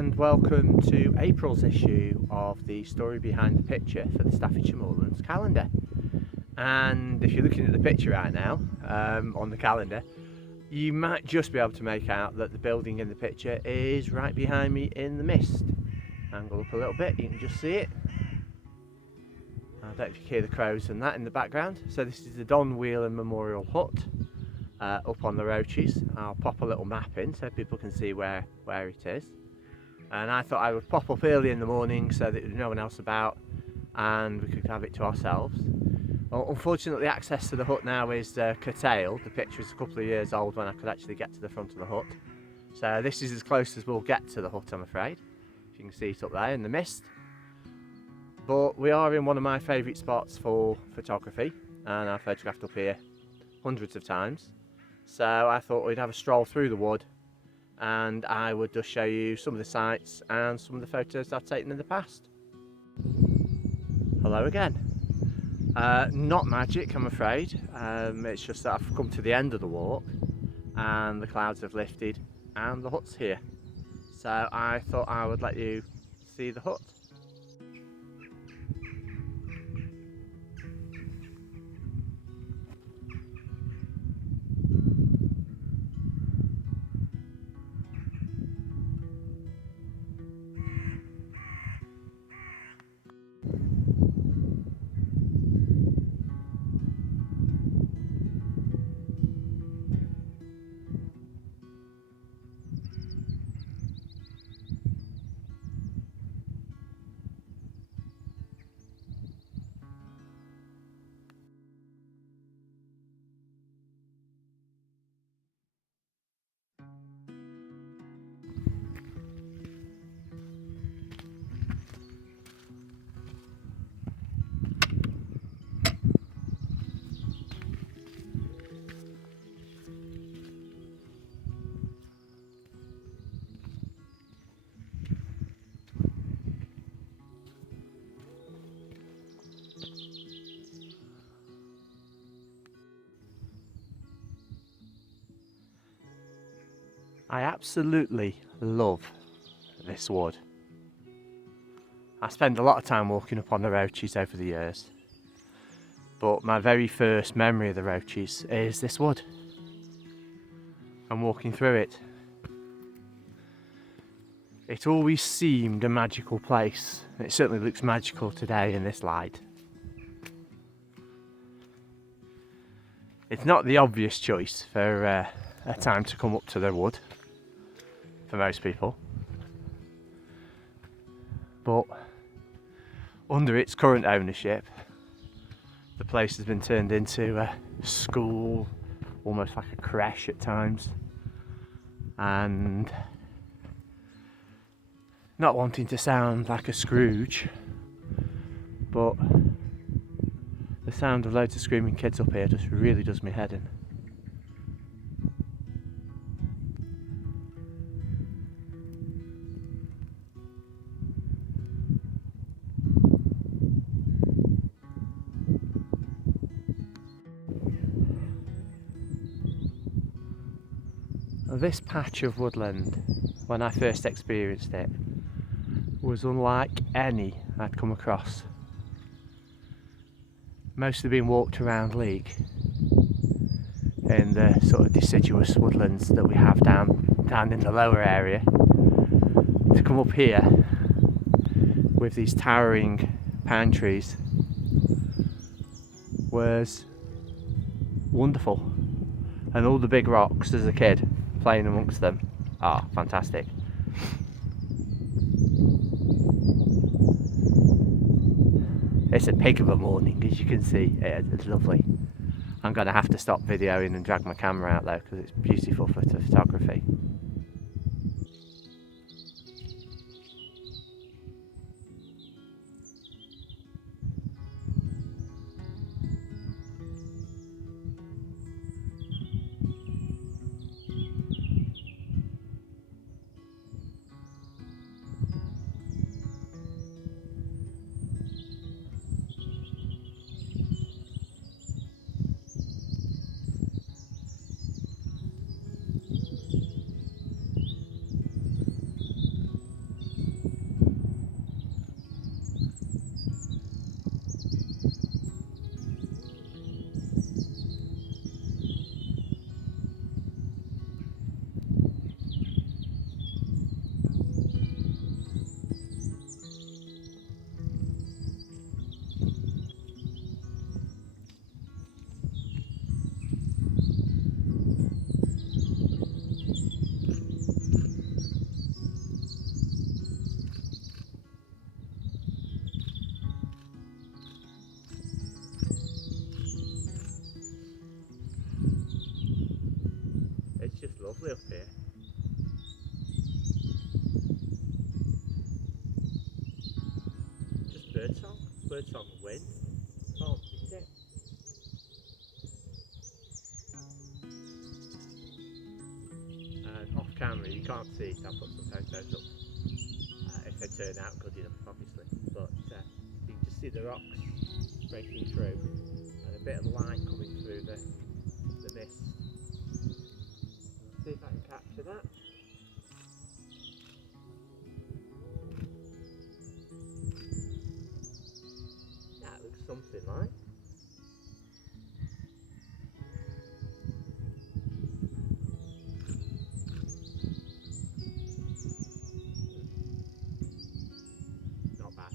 and welcome to April's issue of the Story Behind the Picture for the Staffordshire Moorlands calendar. And if you're looking at the picture right now on the calendar, you might just be able to make out that the building in the picture is right behind me in the mist. Angle up a little bit, you can just see it. I don't know if you can hear the crows and that in the background. So this is the Don Whelan Memorial Hut up on the Roaches. I'll pop a little map in so people can see where it is. And I thought I would pop up early in the morning so that there's no one else about and we could have it to ourselves. Well, unfortunately, access to the hut now is curtailed. The picture is a couple of years old when I could actually get to the front of the hut. So this is as close as we'll get to the hut, I'm afraid. You can see it up there in the mist. But we are in one of my favourite spots for photography, and I've photographed up here hundreds of times. So I thought we'd have a stroll through the wood and I would just show you some of the sights and some of the photos I've taken in the past. Hello again. Not magic, I'm afraid. It's just that I've come to the end of the walk and the clouds have lifted and the hut's here. So I thought I would let you see the hut. I absolutely love this wood. I spend a lot of time walking up on the Roaches over the years, but my very first memory of the Roaches is this wood and walking through it. It always seemed a magical place. It certainly looks magical today in this light. It's not the obvious choice for a time to come up to the wood for most people, but under its current ownership the place has been turned into a school, almost like a creche at times, and not wanting to sound like a Scrooge, but the sound of loads of screaming kids up here just really does me head in. This patch of woodland, when I first experienced it, was unlike any I'd come across. Mostly being walked around Leek in the sort of deciduous woodlands that we have down in the lower area. To come up here with these towering pine trees was wonderful, and all the big rocks as a kid playing amongst them are fantastic. It's a pig of a morning, as you can see. It's lovely. I'm going to have to stop videoing and drag my camera out though, because it's beautiful for photography. lovely up here. Just birdsong and wind. Can't beat it. And off camera you can't see it, I'll put some photos up if they turn out good enough obviously, but you can just see the rocks breaking through and a bit of light coming through the mist. Let's see if I can capture that. That looks something like. Not bad.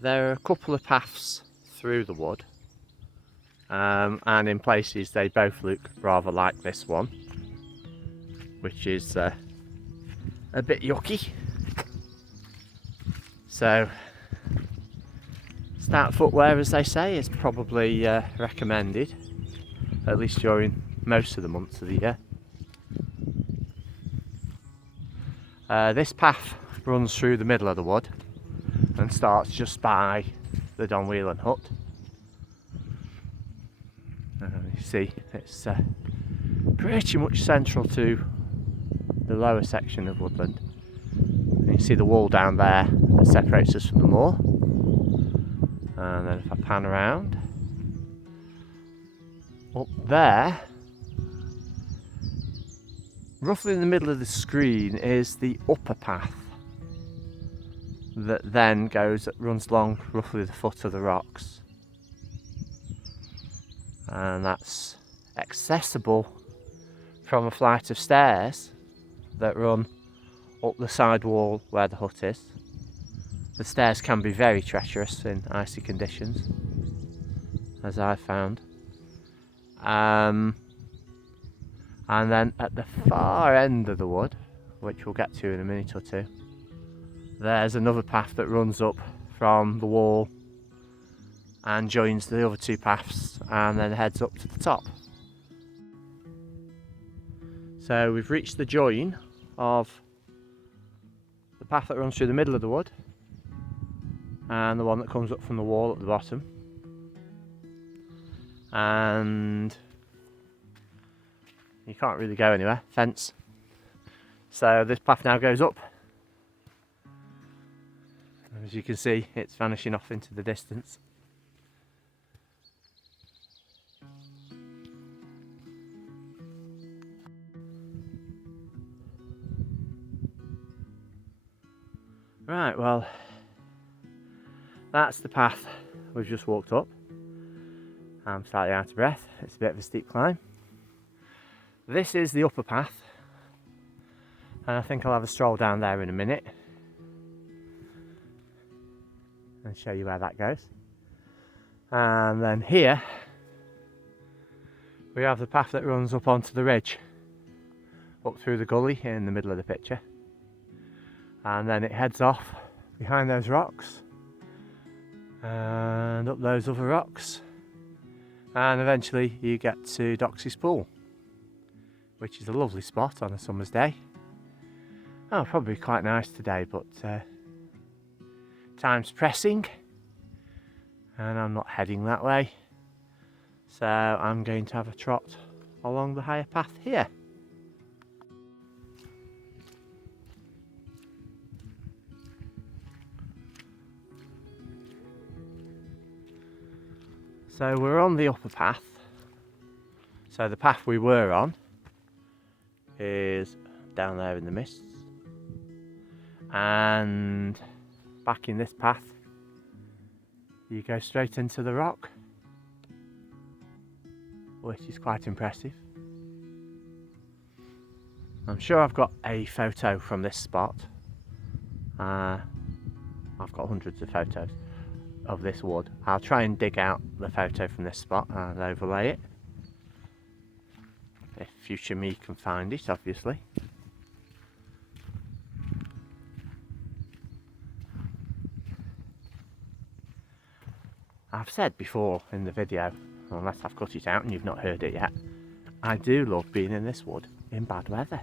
There are a couple of paths through the wood, and in places they both look rather like this one, which is a bit yucky. So stout footwear, as they say, is probably recommended, at least during most of the months of the year. This path runs through the middle of the wood and starts just by the Don Whelan hut. You see, it's pretty much central to the lower section of woodland. And you see the wall down there that separates us from the moor. And then if I pan around, up there, roughly in the middle of the screen, is the upper path that then runs along roughly the foot of the rocks, and that's accessible from a flight of stairs that run up the side wall where the hut is. The stairs can be very treacherous in icy conditions, as I found. And then at the far end of the wood, which we'll get to in a minute or two, there's another path that runs up from the wall and joins the other two paths and then heads up to the top. So we've reached the join of the path that runs through the middle of the wood and the one that comes up from the wall at the bottom. And you can't really go anywhere, fence. So this path now goes up. As you can see, it's vanishing off into the distance. Right, well, that's the path we've just walked up. I'm slightly out of breath, it's a bit of a steep climb. This is the upper path, and I think I'll have a stroll down there in a minute and show you where that goes. And then here we have the path that runs up onto the ridge, up through the gully in the middle of the picture, and then it heads off behind those rocks and up those other rocks, and eventually you get to Doxey's Pool, which is a lovely spot on a summer's day. Oh, probably quite nice today, but time's pressing and I'm not heading that way. So I'm going to have a trot along the higher path here. So we're on the upper path. So the path we were on is down there in the mists. And back in this path, you go straight into the rock, which is quite impressive. I'm sure I've got a photo from this spot. I've got hundreds of photos of this wood. I'll try and dig out the photo from this spot and overlay it. If future me can find it, obviously. I've said before in the video, unless I've cut it out and you've not heard it yet, I do love being in this wood in bad weather.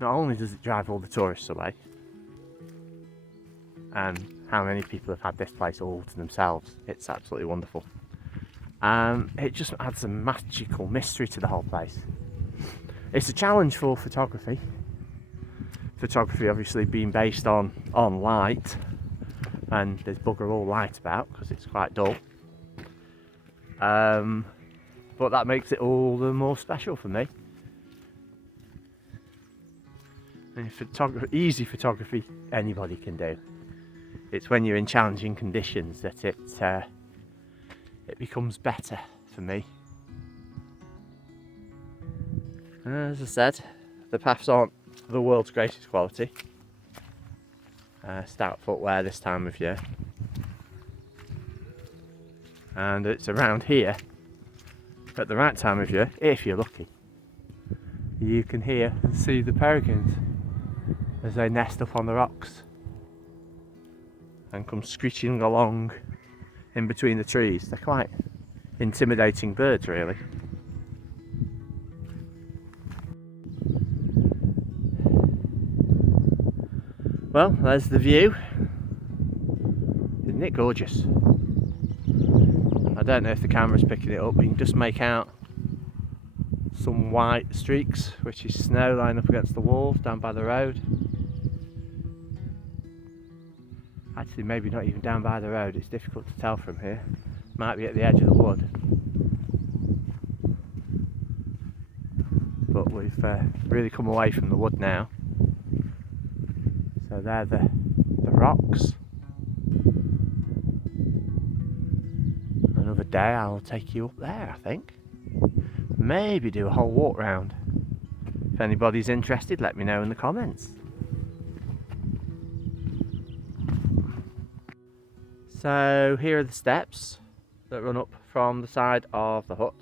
Not only does it drive all the tourists away, and how many people have had this place all to themselves, it's absolutely wonderful. It just adds a magical mystery to the whole place. It's a challenge for photography. Photography obviously being based on light, and there's bugger all light about because it's quite dull. But that makes it all the more special for me. And easy photography anybody can do. It's when you're in challenging conditions that it becomes better for me. As I said, the paths aren't the world's greatest quality. Stout footwear this time of year. And it's around here, at the right time of year, if you're lucky, you can hear and see the peregrines as they nest up on the rocks and come screeching along in between the trees. They're quite intimidating birds, really. Well, there's the view. Isn't it gorgeous? I don't know if the camera's picking it up, but you can just make out some white streaks, which is snow lying up against the wall down by the road. Actually, maybe not even down by the road, it's difficult to tell from here. Might be at the edge of the wood. But we've really come away from the wood now. So they're the rocks. Another day I'll take you up there, I think. Maybe do a whole walk round. If anybody's interested, let me know in the comments. So here are the steps that run up from the side of the hut.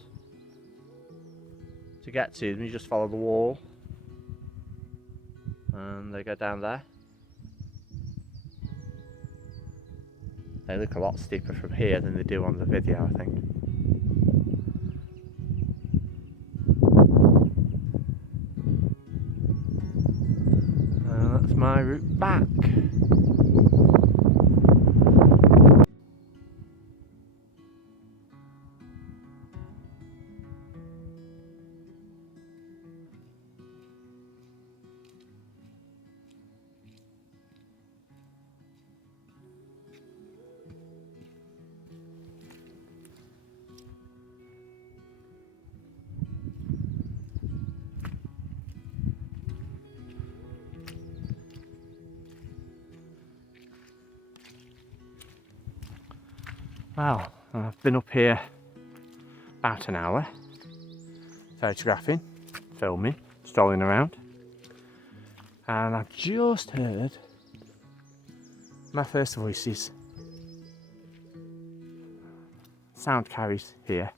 To get to them, you just follow the wall and they go down there. They look a lot steeper from here than they do on the video, I think. And that's my route back. Well, I've been up here about an hour, photographing, filming, strolling around, and I've just heard my first voices. Sound carries here,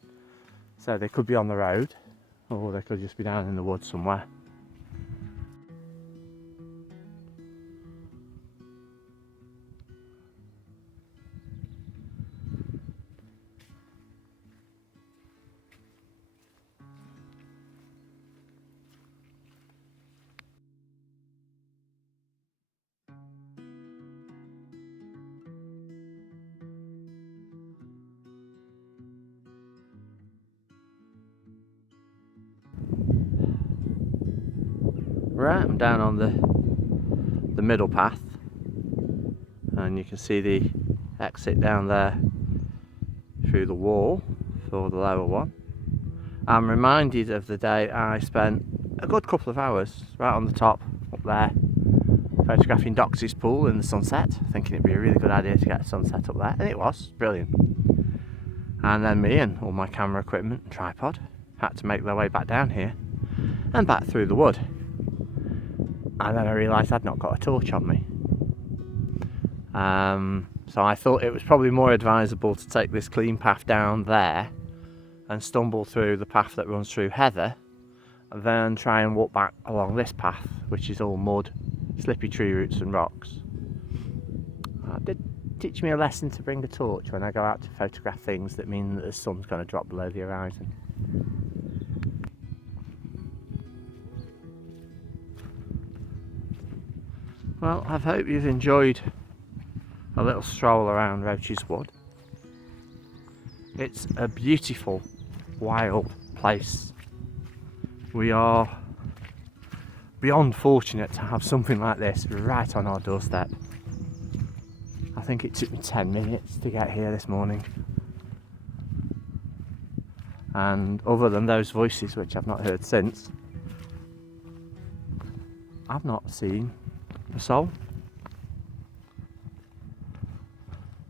so they could be on the road, or they could just be down in the woods somewhere. Right, I'm down on the middle path, and you can see the exit down there through the wall for the lower one. I'm reminded of the day I spent a good couple of hours right on the top up there photographing Doxy's pool in the sunset, thinking it'd be a really good idea to get a sunset up there, and it was brilliant. And then me and all my camera equipment and tripod had to make their way back down here and back through the wood. And then I realised I'd not got a torch on me. So I thought it was probably more advisable to take this clean path down there and stumble through the path that runs through heather, and then try and walk back along this path, which is all mud, slippy tree roots and rocks. It did teach me a lesson to bring a torch when I go out to photograph things that mean that the sun's going to drop below the horizon. Well, I hope you've enjoyed a little stroll around Roches Wood. It's a beautiful, wild place. We are beyond fortunate to have something like this right on our doorstep. I think it took me 10 minutes to get here this morning. And other than those voices, which I've not heard since, I've not seen a soul.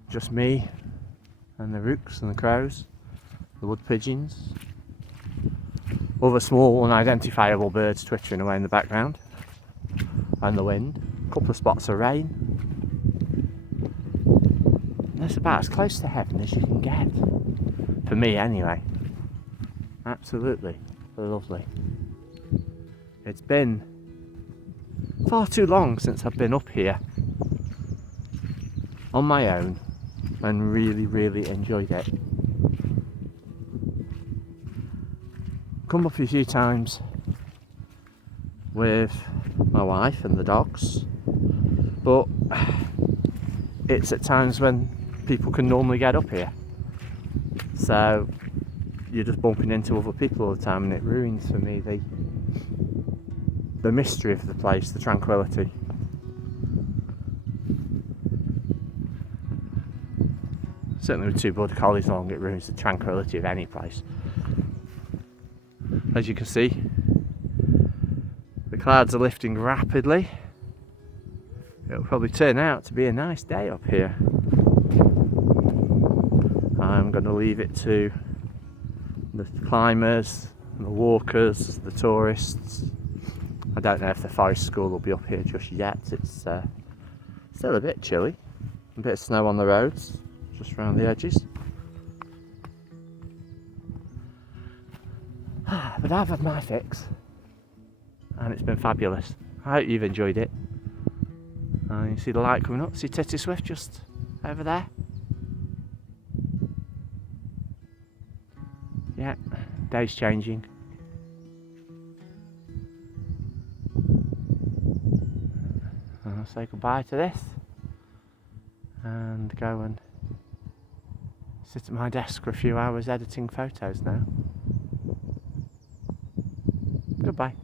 Just me and the rooks and the crows, the wood pigeons, other small unidentifiable birds twittering away in the background, and the wind, a couple of spots of rain. And that's about as close to heaven as you can get, for me anyway. Absolutely lovely. It's been far too long since I've been up here on my own and really enjoyed it. Come up a few times with my wife and the dogs, but it's at times when people can normally get up here, so you're just bumping into other people all the time, and it ruins for me the mystery of the place, the tranquility. Certainly with two border collies along, it ruins the tranquility of any place. As you can see, the clouds are lifting rapidly. It'll probably turn out to be a nice day up here. I'm going to leave it to the climbers, the walkers, the tourists. I don't know if the forest school will be up here just yet. It's still a bit chilly. A bit of snow on the roads, just around the edges. But I've had my fix, and it's been fabulous. I hope you've enjoyed it. You see the light coming up. See Titty Swift just over there? Yeah, day's changing. I'll say goodbye to this and go and sit at my desk for a few hours editing photos now. Goodbye.